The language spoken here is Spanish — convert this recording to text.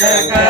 Muchas gracias.